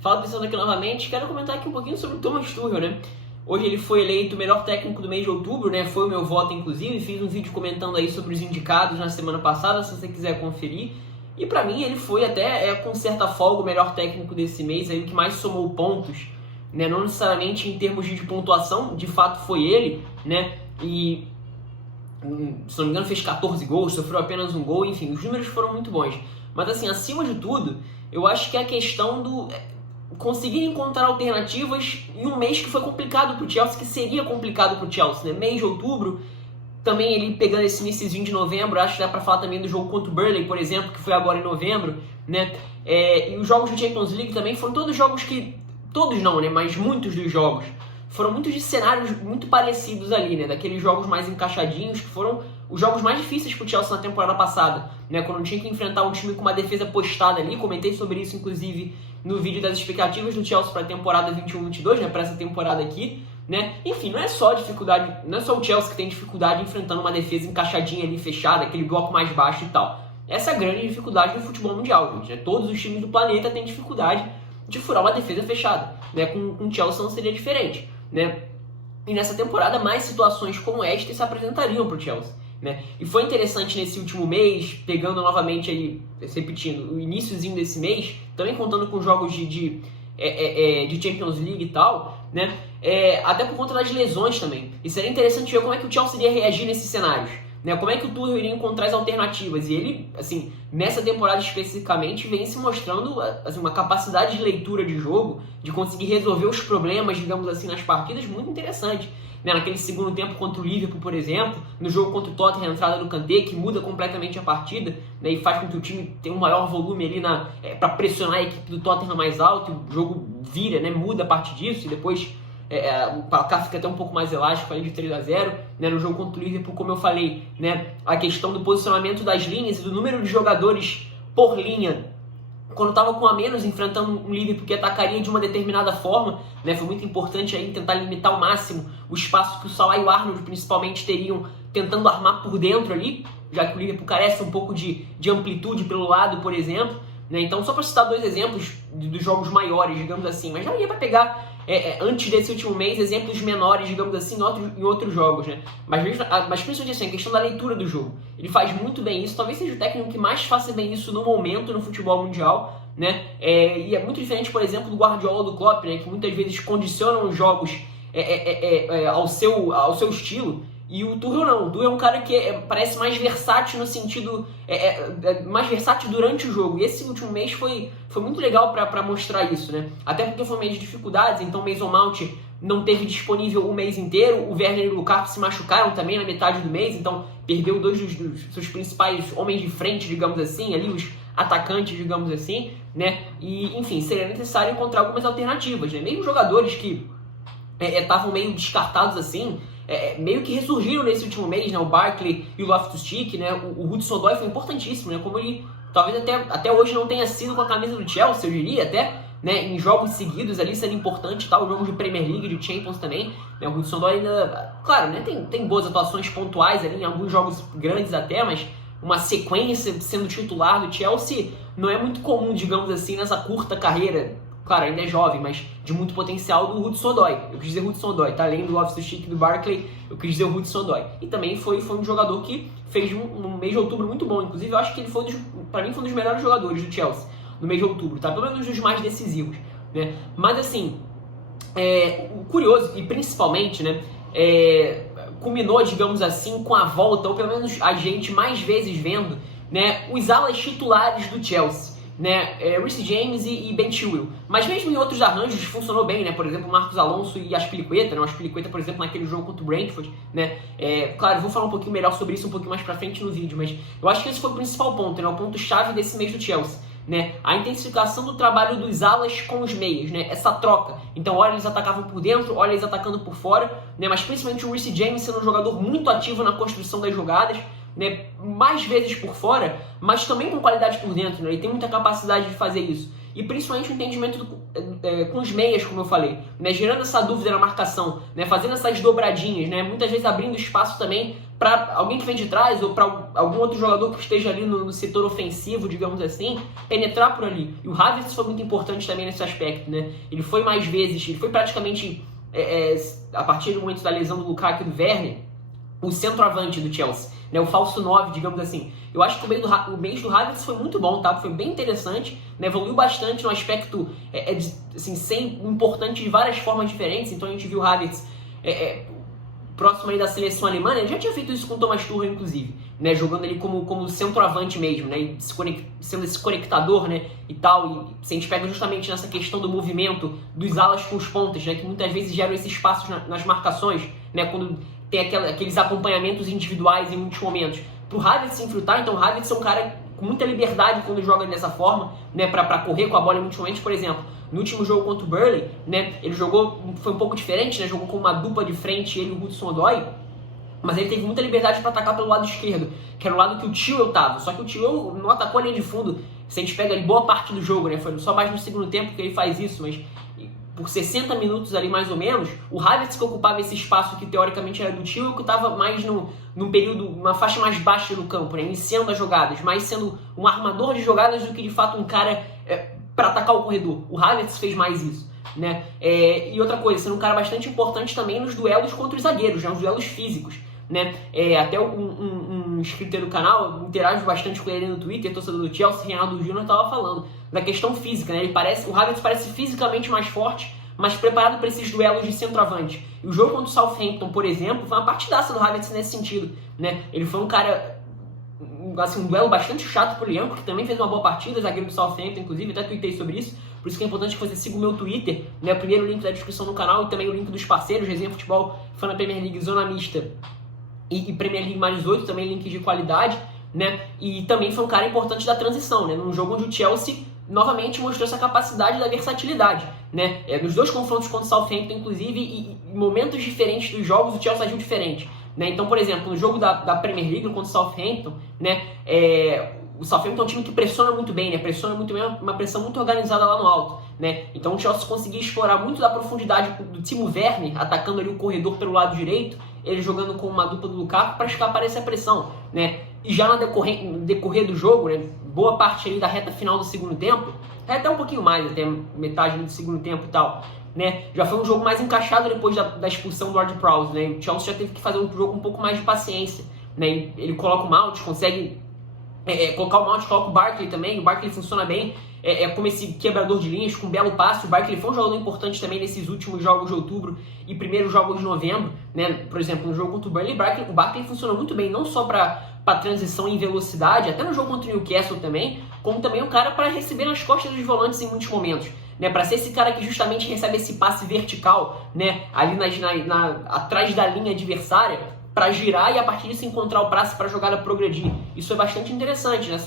Fala pensando aqui novamente, quero comentar aqui um pouquinho sobre o Thomas Tuchel, né? Hoje ele foi eleito o melhor técnico do mês de outubro, né? Foi o meu voto, inclusive. Fiz um vídeo comentando aí sobre os indicados na semana passada, se você quiser conferir. E pra mim ele foi até, com certa folga, o melhor técnico desse mês, aí, o que mais somou pontos, né? Não necessariamente em termos de pontuação, de fato foi ele, né? E, se não me engano, fez 14 gols, sofreu apenas um gol, enfim, os números foram muito bons. Mas assim, acima de tudo, eu acho que é a questão do conseguir encontrar alternativas em um mês que foi complicado para o Chelsea, que seria complicado para o Chelsea, né? Mês de outubro, também ele pegando esse iniciozinho de novembro, acho que dá para falar também do jogo contra o Burnley, por exemplo, que foi agora em novembro, né? E os jogos de Champions League também foram todos jogos que, todos não, né? Mas muitos dos jogos foram muitos de cenários muito parecidos ali, né? Daqueles jogos mais encaixadinhos, que foram os jogos mais difíceis para o Chelsea na temporada passada, né? Quando tinha que enfrentar um time com uma defesa postada ali, comentei sobre isso, inclusive, no vídeo das expectativas do Chelsea para a temporada 21-22, né? Para essa temporada aqui, né? Enfim, não é só dificuldade, não é só o Chelsea que tem dificuldade enfrentando uma defesa encaixadinha ali, fechada, aquele bloco mais baixo e tal. Essa é a grande dificuldade do futebol mundial, gente, né? Todos os times do planeta têm dificuldade de furar uma defesa fechada, né? Com o Chelsea não seria diferente, né? E nessa temporada mais situações como esta se apresentariam para o Chelsea, né? E foi interessante nesse último mês, pegando novamente aí, repetindo, o iniciozinho desse mês, também contando com jogos de Champions League e tal, né? Até por conta das lesões também. E seria interessante ver como é que o Chelsea iria reagir nesses cenários, né? Como é que o Tuchel iria encontrar as alternativas. E ele, assim, nessa temporada especificamente, vem se mostrando assim, uma capacidade de leitura de jogo, de conseguir resolver os problemas, digamos assim, nas partidas, muito interessante. Né? Naquele segundo tempo contra o Liverpool, por exemplo, no jogo contra o Tottenham, a entrada do Kanté, que muda completamente a partida, né? E faz com que o time tenha um maior volume ali para pressionar a equipe do Tottenham mais alto, e o jogo vira, né? Muda a partir disso, e depois o placar fica até um pouco mais elástico ali de 3-0, né? No jogo contra o Liverpool, como eu falei, né? A questão do posicionamento das linhas e do número de jogadores por linha, quando estava com a menos, enfrentando um Liverpool que atacaria de uma determinada forma, né? Foi muito importante aí tentar limitar ao máximo o espaço que o Salah e o Arnold principalmente teriam, tentando armar por dentro ali, já que o Liverpool carece um pouco de amplitude pelo lado, por exemplo, né? Então, só para citar dois exemplos dos jogos maiores, digamos assim, mas já ia para pegar, antes desse último mês, exemplos menores, digamos assim, em outros jogos, né? Mas principalmente assim, a questão da leitura do jogo. Ele faz muito bem isso, talvez seja o técnico que mais faça bem isso no momento no futebol mundial, né? E é muito diferente, por exemplo, do Guardiola, do Klopp, né? Que muitas vezes condicionam os jogos ao seu estilo. E o Tuchel não. O Tuchel é um cara que parece mais versátil no sentido... mais versátil durante o jogo. E esse último mês foi muito legal para mostrar isso, né? Até porque foi um mês de dificuldades, então o Mason Mount não teve disponível o mês inteiro. O Werner e o Lukaku se machucaram também na metade do mês, então perdeu dois dos seus principais homens de frente, digamos assim, ali os atacantes, digamos assim, né? E, enfim, seria necessário encontrar algumas alternativas, né? Mesmo jogadores que estavam meio descartados assim, meio que ressurgiram nesse último mês, né? O Barkley e o Loftus-Cheek, né? O Hudson-Odoi foi importantíssimo, né? Como ele talvez até hoje não tenha sido com a camisa do Chelsea, eu diria até, né? Em jogos seguidos ali seria importante, tal, jogos de Premier League, de Champions também, né? O Hudson-Odoi ainda, claro, né? Tem boas atuações pontuais ali em alguns jogos grandes até, mas uma sequência sendo titular do Chelsea não é muito comum, digamos assim, nessa curta carreira. Claro, ainda é jovem, mas de muito potencial do Hudson-Odoi. Eu quis dizer Hudson-Odoi, tá? Além do Loftus-Cheek e do Barkley, eu quis dizer o Hudson-Odoi. E também foi um jogador que fez um mês de outubro muito bom. Inclusive, eu acho que ele pra mim, foi um dos melhores jogadores do Chelsea no mês de outubro, tá? Pelo menos dos mais decisivos, né? Mas, assim, o curioso, e principalmente, né, culminou, digamos assim, com a volta, ou pelo menos a gente mais vezes vendo, né, os alas titulares do Chelsea, né, Reece James e Ben Chilwell. Mas mesmo em outros arranjos funcionou bem, né? Por exemplo, o Marcos Alonso e Azpilicueta, né? O Azpilicueta, por exemplo, naquele jogo contra o Brentford, né? Claro, eu vou falar um pouquinho melhor sobre isso um pouquinho mais pra frente no vídeo, mas eu acho que esse foi o principal ponto, né? O ponto-chave desse mês do Chelsea, né? A intensificação do trabalho dos alas com os meios, né? Essa troca. Então, olha, eles atacavam por dentro, olha, eles atacando por fora, né? Mas principalmente o Reece James sendo um jogador muito ativo na construção das jogadas, né, mais vezes por fora, mas também com qualidade por dentro, né? Ele tem muita capacidade de fazer isso. E principalmente o entendimento com os meias, como eu falei, né? Gerando essa dúvida na marcação, né? Fazendo essas dobradinhas, né? Muitas vezes abrindo espaço também para alguém que vem de trás ou para algum outro jogador que esteja ali no setor ofensivo, digamos assim, penetrar por ali. E o Havertz foi muito importante também nesse aspecto, né? Ele foi mais vezes, ele foi praticamente, a partir do momento da lesão do Lukaku e do Werner, o centroavante do Chelsea, né? O falso 9, digamos assim. Eu acho que o mês do Havertz foi muito bom, tá? Foi bem interessante, né? Evoluiu bastante no aspecto assim, importante de várias formas diferentes. Então a gente viu o Havertz próximo aí da seleção alemã, ele já tinha feito isso com o Thomas Tuchel, inclusive, né, jogando ali como centroavante mesmo, né, sendo esse conectador, né, e tal, e se a gente pega justamente nessa questão do movimento dos alas com os pontas, né, que muitas vezes geram esses espaços nas marcações, né, quando tem aqueles acompanhamentos individuais em muitos momentos, pro Havertz se infiltrar. Então o Havertz é um cara com muita liberdade quando joga dessa forma, né, para correr com a bola em muitos momentos. Por exemplo, no último jogo contra o Burnley, né, ele foi um pouco diferente, né, jogou com uma dupla de frente, ele e o Hudson-Odoi, mas ele teve muita liberdade para atacar pelo lado esquerdo, que era o lado que o Chilwell tava. Só que o Chilwell não atacou a linha de fundo. Se a gente pega ali boa parte do jogo, né, foi só mais no segundo tempo que ele faz isso, mas por 60 minutos ali mais ou menos, o Havertz que ocupava esse espaço que teoricamente era do Chilwell, que estava mais num período, uma faixa mais baixa do campo, né, iniciando as jogadas, mais sendo um armador de jogadas do que de fato um cara para atacar o corredor. O Havertz fez mais isso, né? E outra coisa, sendo um cara bastante importante também nos duelos contra os zagueiros, né, os duelos físicos, né? Até um inscrito aí do canal, interajo bastante com ele no Twitter, torcedor do Chelsea, Reinaldo Júnior, estava falando da questão física, né? O Havertz parece fisicamente mais forte, mas preparado para esses duelos de centroavante. E o jogo contra o Southampton, por exemplo, foi uma partidaça do Havertz nesse sentido, né? Ele foi um cara, assim, um duelo bastante chato pro Liam, que também fez uma boa partida, zagueiro do Southampton, inclusive, até tuitei sobre isso. Por isso que é importante que você siga o meu Twitter, né? O primeiro link da descrição do canal e também o link dos parceiros, Resenha Futebol, Fã da Premier League, Zona Mista e Premier League mais 18, também link de qualidade, né? E também foi um cara importante da transição, né? Num jogo onde o Chelsea novamente mostrou essa capacidade da versatilidade, né? Nos dois confrontos contra o Southampton, inclusive, e em momentos diferentes dos jogos, o Chelsea agiu diferente, né? Então, por exemplo, no jogo da Premier League contra o Southampton, né? O Southampton é um time que pressiona muito bem, né? Pressiona muito bem, uma pressão muito organizada lá no alto, né? Então o Chelsea conseguia explorar muito da profundidade do Timo Werner, atacando ali o corredor pelo lado direito, ele jogando com uma dupla do Lukaku para escapar dessa pressão, né? E já no decorrer do jogo, né, boa parte ali da reta final do segundo tempo, até um pouquinho mais, até metade do segundo tempo e tal, né, já foi um jogo mais encaixado depois da expulsão do Ward-Prowse, né? O Chelsea já teve que fazer um jogo um pouco mais de paciência, né? Ele coloca o Mount, consegue colocar o Mount, coloca o Barkley também. O Barkley funciona bem como esse quebrador de linhas, com um belo passe. O Barkley foi um jogador importante também nesses últimos jogos de outubro e primeiros jogos de novembro, né? Por exemplo, no jogo contra o Burnley, o Barkley funcionou muito bem, não só para transição em velocidade, até no jogo contra o Newcastle também, como também um cara para receber nas costas dos volantes em muitos momentos, né? Para ser esse cara que justamente recebe esse passe vertical, né? Ali atrás da linha adversária, para girar e a partir disso encontrar o passe para a jogada progredir. Isso é bastante interessante, né?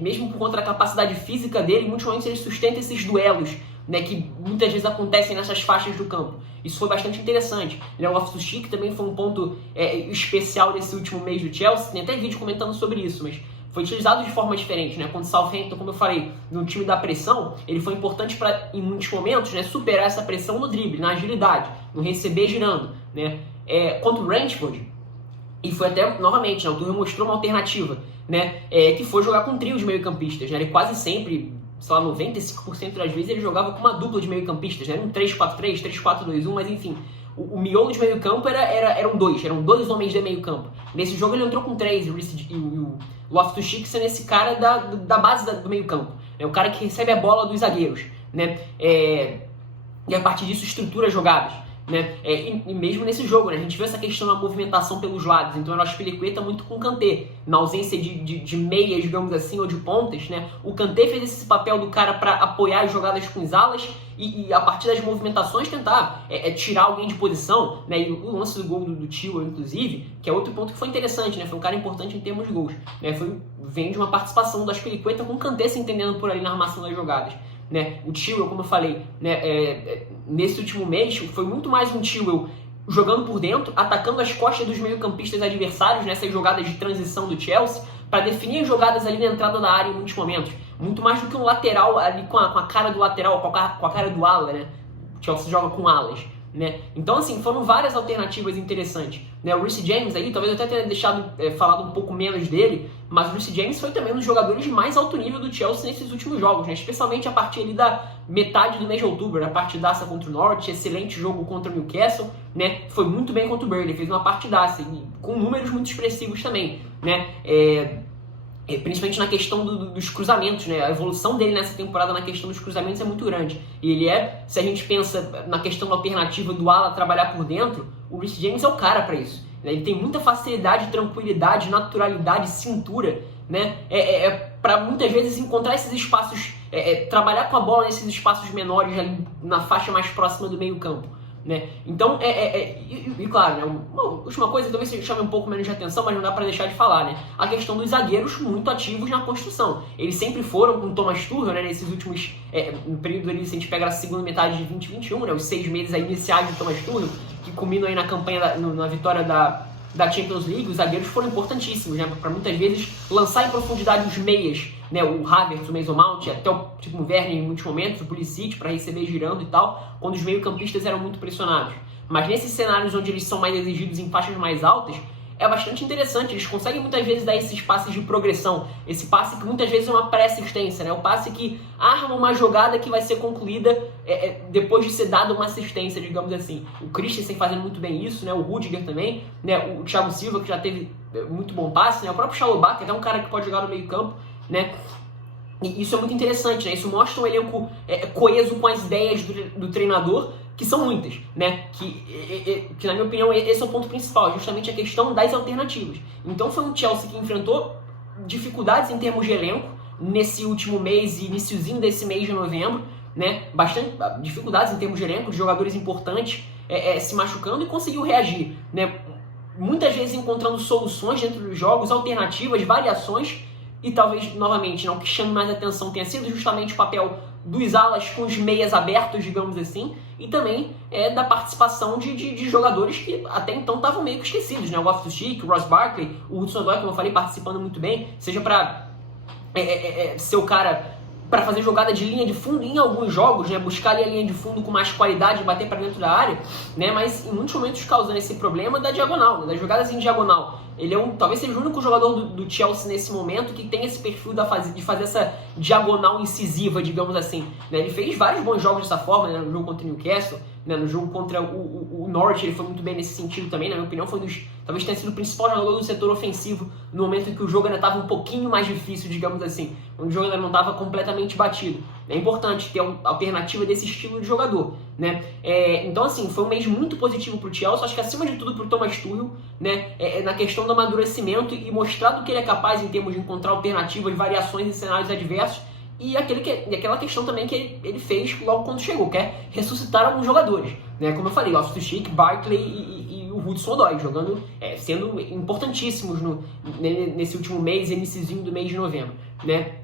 Mesmo por conta da capacidade física dele, em muitos momentos ele sustenta esses duelos, né, que muitas vezes acontecem nessas faixas do campo. Isso foi bastante interessante. O Loftus-Cheek também foi um ponto especial desse último mês do Chelsea. Tem até vídeo comentando sobre isso, mas foi utilizado de forma diferente, né? Quando o Southampton, como eu falei, no time da pressão, ele foi importante para, em muitos momentos, né, superar essa pressão no drible, na agilidade, no receber girando, né? Contra o Brentford, e foi até, novamente, né, o Tuchel mostrou uma alternativa, né, que foi jogar com um trio de meio-campistas, né? Ele quase sempre, sei lá, 95% das vezes ele jogava com uma dupla de meio-campistas, né? Era um 3-4-3, 3-4-2-1, mas enfim, o miolo de meio-campo eram dois homens de meio-campo. Nesse jogo ele entrou com 3, e o Loftus-Cheek sendo esse cara da base do meio-campo, né? O cara que recebe a bola dos zagueiros, né? E a partir disso estrutura jogadas, né? E mesmo nesse jogo, né, a gente viu essa questão da movimentação pelos lados. Então o Azpilicueta muito com o Kanté, na ausência de meias, digamos assim, ou de pontas, né? O Kanté fez esse papel do cara para apoiar as jogadas com as alas e a partir das movimentações tentar tirar alguém de posição, né? E o lance do gol do Chilwell, inclusive, que é outro ponto que foi interessante, né? Foi um cara importante em termos de gols, né? Vem de uma participação do Azpilicueta com o Kanté se entendendo por ali na armação das jogadas, né? O Chilwell, como eu falei, né, nesse último mês, foi muito mais um Chilwell jogando por dentro, atacando as costas dos meio-campistas adversários nessas jogadas de transição do Chelsea, para definir as jogadas ali na entrada da área em muitos momentos. Muito mais do que um lateral ali com a cara do lateral, com a cara do ala, né? O Chelsea joga com alas, né? Então, assim, foram várias alternativas interessantes, né? O Reece James aí, talvez eu até tenha falado um pouco menos dele, mas o Reece James foi também um dos jogadores de mais alto nível do Chelsea nesses últimos jogos, né? Especialmente a partir ali da metade do mês de outubro, na partidaça contra o Norwich, excelente jogo contra o Newcastle, né? Foi muito bem contra o Burnley, fez uma partidaça, e com números muito expressivos também, né? Principalmente na questão dos cruzamentos, né? A evolução dele nessa temporada na questão dos cruzamentos é muito grande. E ele se a gente pensa na questão da alternativa do ala trabalhar por dentro, o Reece James é o cara para isso, né? Ele tem muita facilidade, tranquilidade, naturalidade, cintura, né? Para muitas vezes encontrar esses espaços, trabalhar com a bola nesses espaços menores, ali, na faixa mais próxima do meio campo, né? Então, e claro, né, uma última coisa, talvez você chame um pouco menos de atenção, mas não dá para deixar de falar, né? A questão dos zagueiros muito ativos na construção. Eles sempre foram com o Thomas Tuchel, né, nesses últimos no período ali, se a gente pega a segunda metade de 2021, né, os 6 meses aí iniciais do Thomas Tuchel, que culminam aí na campanha, na vitória da Champions League, os zagueiros foram importantíssimos, né, para muitas vezes lançar em profundidade os meias, né, o Havertz, o Mason Mount, até o Werner em muitos momentos, o Pulisic para receber girando e tal, quando os meio-campistas eram muito pressionados. Mas nesses cenários onde eles são mais exigidos em faixas mais altas, é bastante interessante. Eles conseguem muitas vezes dar esses passes de progressão, esse passe que muitas vezes é uma pré-assistência, né, o passe que arma uma jogada que vai ser concluída depois de ser dada uma assistência, digamos assim. O Christensen fazendo muito bem isso, né, o Rudiger também, né, o Thiago Silva, que já teve muito bom passe, né, o próprio Chalobah, que é até um cara que pode jogar no meio campo, né? E isso é muito interessante, né? Isso mostra um elenco coeso com as ideias do treinador, que são muitas, né? Que na minha opinião esse é o ponto principal, justamente a questão das alternativas. Então foi um Chelsea que enfrentou dificuldades em termos de elenco nesse último mês e iniciozinho desse mês de novembro, né? Bastante dificuldades em termos de elenco, de jogadores importantes se machucando, e conseguiu reagir, né? Muitas vezes encontrando soluções dentro dos jogos, alternativas, variações. E talvez, novamente, o que chame mais atenção tenha sido justamente o papel dos alas com os meias abertos, digamos assim, e também da participação de jogadores que até então estavam meio que esquecidos, né? O Loftus-Cheek, o Ross Barkley, o Hudson-Odoi, como eu falei, participando muito bem, seja para ser o cara para fazer jogada de linha de fundo em alguns jogos, né? Buscar ali a linha de fundo com mais qualidade e bater para dentro da área, né? Mas em muitos momentos causando esse problema da diagonal, né? Das jogadas em diagonal. Ele talvez seja o único jogador do Chelsea nesse momento que tem esse perfil de fazer essa diagonal incisiva, digamos assim, né? Ele fez vários bons jogos dessa forma, né? No jogo contra o Newcastle, né? No jogo contra o Norwich, ele foi muito bem nesse sentido também, na minha opinião, talvez tenha sido o principal jogador do setor ofensivo no momento em que o jogo ainda estava um pouquinho mais difícil, digamos assim, onde o jogo ainda não estava completamente batido. É importante ter uma alternativa desse estilo de jogador, né? Então, assim, foi um mês muito positivo para o Chelsea, acho que acima de tudo para o Thomas Tuchel, né? Na questão do amadurecimento e mostrar do que ele é capaz em termos de encontrar alternativas, variações em cenários adversos, e aquela questão também que ele fez logo quando chegou, que é ressuscitar alguns jogadores, né? Como eu falei, o Loftus-Cheek, Barkley e o Hudson-Odoi jogando, sendo importantíssimos nesse último mês e iniciozinho do mês de novembro, né?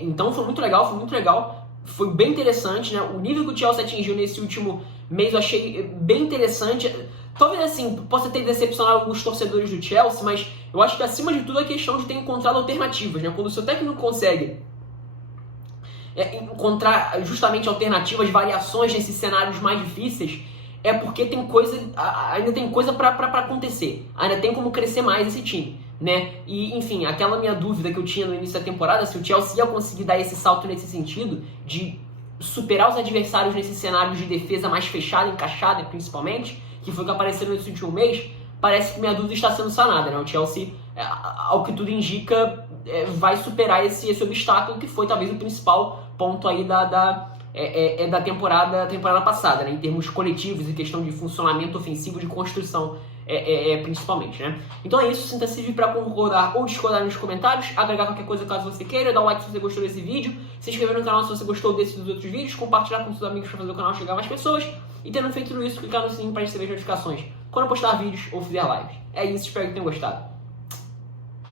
Então foi muito legal, foi bem interessante, né? O nível que o Chelsea atingiu nesse último mês eu achei bem interessante. Talvez assim, possa ter decepcionado alguns torcedores do Chelsea, mas eu acho que acima de tudo a questão de ter encontrado alternativas, né? Quando o seu técnico consegue encontrar justamente alternativas, variações nesses cenários mais difíceis, é porque ainda tem coisa para acontecer, ainda tem como crescer mais esse time, né? E, enfim, aquela minha dúvida que eu tinha no início da temporada, se o Chelsea ia conseguir dar esse salto nesse sentido, de superar os adversários nesses cenários de defesa mais fechada, encaixada principalmente, que foi o que apareceu nesse último mês, parece que minha dúvida está sendo sanada, né? O Chelsea, ao que tudo indica, vai superar esse obstáculo que foi talvez o principal ponto aí da temporada passada, né? Em termos coletivos e questão de funcionamento ofensivo, de construção, principalmente, né? Então é isso, sinta-se para concordar ou discordar nos comentários, agregar qualquer coisa caso você queira, dar um like se você gostou desse vídeo, se inscrever no canal se você gostou desses e dos outros vídeos, compartilhar com seus amigos para fazer o canal chegar a mais pessoas, e tendo feito tudo isso, clicar no sininho para receber as notificações quando eu postar vídeos ou fizer lives. É isso, espero que tenham gostado.